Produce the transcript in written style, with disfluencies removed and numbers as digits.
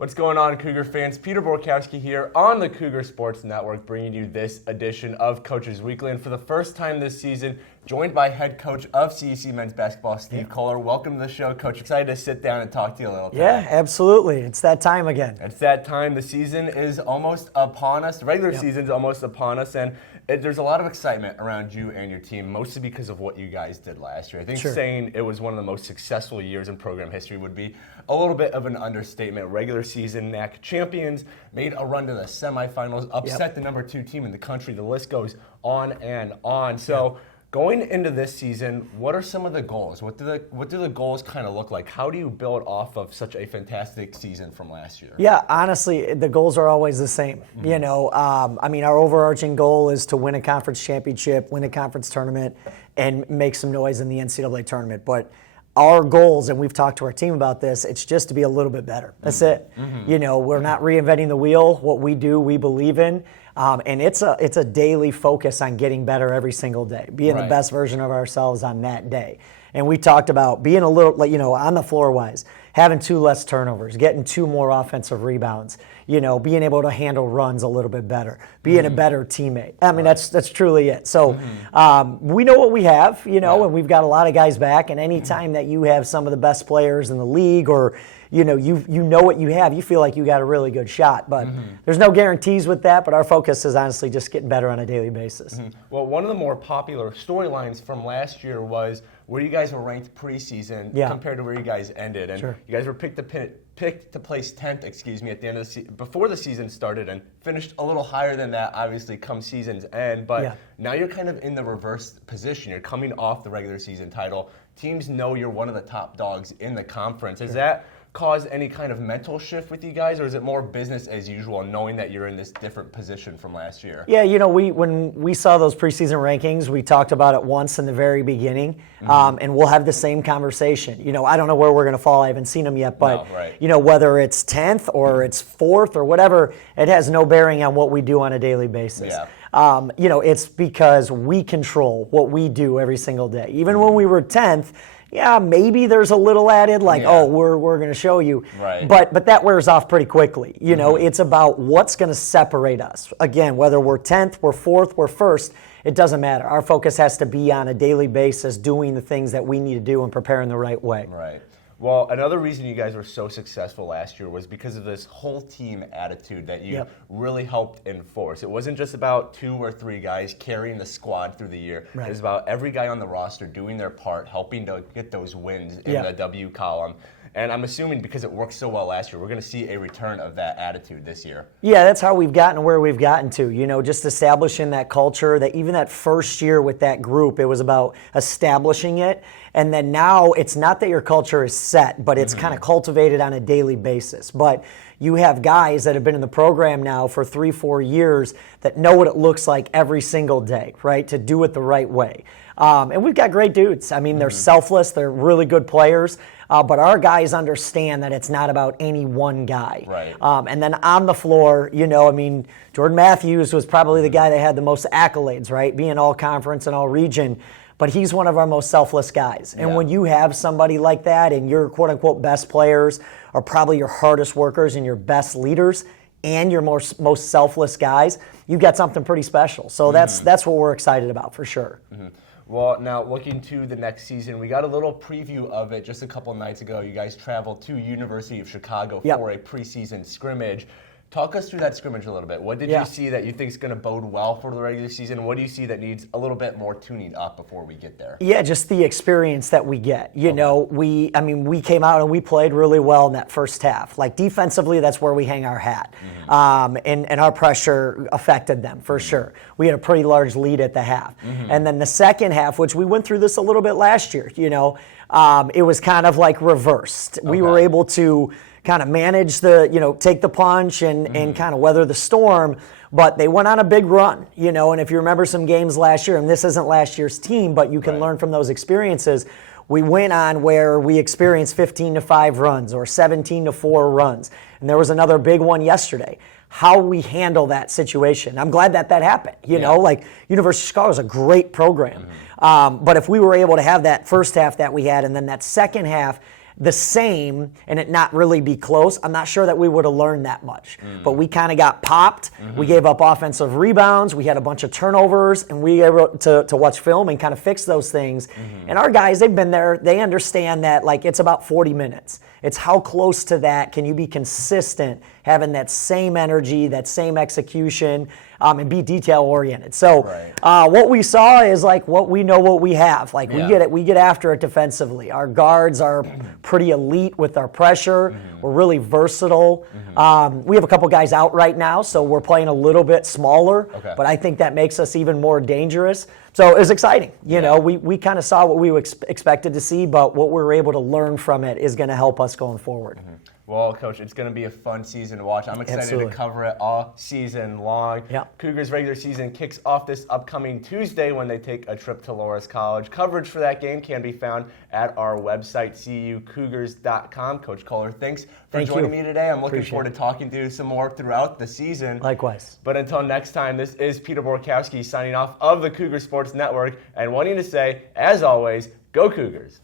What's going on, Cougar fans? Peter Borkowski here on the Cougar Sports Network, bringing you this edition of Coaches Weekly. And for the first time this season, joined by head coach of CUC men's basketball, Steve Kollar. Welcome to the show, Coach. Excited to sit down and talk to you a little bit. Yeah, absolutely. It's that time again. It's that time. The season is almost upon us. The regular season's almost upon us, and there's a lot of excitement around you and your team, mostly because of what you guys did last year. I think saying it was one of the most successful years in program history would be a little bit of an understatement. Regular season NAC champions, made a run to the semifinals, upset the number 2 team in the country. The list goes on and on. So going into this season, what are some of the goals? What do the goals kind of look like? How do you build off of such a fantastic season from last year? Yeah, honestly, the goals are always the same. You know, our overarching goal is to win a conference championship, win a conference tournament, and make some noise in the NCAA tournament. But our goals, and we've talked to our team about this, it's just to be a little bit better. That's it. You know, we're not reinventing the wheel. What we do, we believe in. And it's a daily focus on getting better every single day, being the best version of ourselves on that day. And we talked about being a little, on the floor wise, having 2 less turnovers, getting 2 more offensive rebounds, being able to handle runs a little bit better, being a better teammate. I mean, that's truly it. So we know what we have, and we've got a lot of guys back. And any time that you have some of the best players in the league, or you know what you have, you feel like you got a really good shot. But there's no guarantees with that, but our focus is honestly just getting better on a daily basis. Well, one of the more popular storylines from last year was where you guys were ranked preseason compared to where you guys ended. And you guys were picked to place 10th, at the end of the season, before the season started, and finished a little higher than that, obviously, come season's end. But now you're kind of in the reverse position. You're coming off the regular season title. Teams know you're one of the top dogs in the conference. Is that cause any kind of mental shift with you guys, or is it more business as usual, knowing that you're in this different position from last year? Yeah, when we saw those preseason rankings, we talked about it once in the very beginning, and we'll have the same conversation. I don't know where we're going to fall. I haven't seen them yet, but whether it's 10th or it's 4th or whatever, it has no bearing on what we do on a daily basis. It's because we control what we do every single day. Even when we were 10th, maybe there's a little added, we're going to show you. But that wears off pretty quickly. It's about what's going to separate us. Again, whether we're 10th, we're 4th, we're 1st, it doesn't matter. Our focus has to be on a daily basis, doing the things that we need to do and preparing the right way. Right. Well, another reason you guys were so successful last year was because of this whole team attitude that you really helped enforce. It wasn't just about 2 or 3 guys carrying the squad through the year. It was about every guy on the roster doing their part, helping to get those wins in the W column. And I'm assuming because it worked so well last year, we're going to see a return of that attitude this year. Yeah, that's how we've gotten where we've gotten to. Just establishing that culture, that even that first year with that group, it was about establishing it. And then now it's not that your culture is set, but it's kind of cultivated on a daily basis. But you have guys that have been in the program now for 3-4 years that know what it looks like every single day, right, to do it the right way. And we've got great dudes. I mean, they're selfless. They're really good players. But our guys understand that it's not about any one guy. And then on the floor, Jordan Matthews was probably the guy that had the most accolades, right, being all conference and all region. But he's one of our most selfless guys. And when you have somebody like that, and your quote-unquote best players are probably your hardest workers and your best leaders and your most selfless guys, you've got something pretty special. So that's what we're excited about for sure. Well, now looking to the next season, we got a little preview of it just a couple nights ago. You guys traveled to University of Chicago for a preseason scrimmage. Talk us through that scrimmage a little bit. What did you see that you think is going to bode well for the regular season? What do you see that needs a little bit more tuning up before we get there? Yeah, just the experience that we get. We came out and we played really well in that first half. Like defensively, that's where we hang our hat. And our pressure affected them for sure. We had a pretty large lead at the half. And then the second half, which we went through this a little bit last year, it was kind of like reversed. We were able to kind of manage take the punch and kind of weather the storm, but they went on a big run, and if you remember some games last year, and this isn't last year's team, but you can learn from those experiences, we went on where we experienced 15-5 runs or 17-4 runs, and there was another big one yesterday. How we handle that situation. I'm glad that happened. Like University of Chicago is a great program. But if we were able to have that first half that we had and then that second half the same and it not really be close, I'm not sure that we would have learned that much. But we kind of got popped. We gave up offensive rebounds. We had a bunch of turnovers, and we were able to watch film and kind of fix those things. And our guys, they've been there. They understand that, like, it's about 40 minutes. It's how close to that can you be consistent, having that same energy, that same execution, and be detail-oriented. So what we saw is, like, what we know what we have. Like, we get after it defensively. Our guards are pretty elite with our pressure. We're really versatile. We have a couple guys out right now, so we're playing a little bit smaller, but I think that makes us even more dangerous. So it was exciting. You know, we kind of saw what we expected to see, but what we were able to learn from it is going to help us going forward. Well, Coach, it's going to be a fun season to watch. I'm excited to cover it all season long. Cougars regular season kicks off this upcoming Tuesday when they take a trip to Loras College. Coverage for that game can be found at our website, cucougars.com. Coach Kollar, thanks for joining me today. I'm looking forward to talking to you some more throughout the season. Likewise. But until next time, this is Peter Borkowski signing off of the Cougar Sports Network and wanting to say, as always, go Cougars.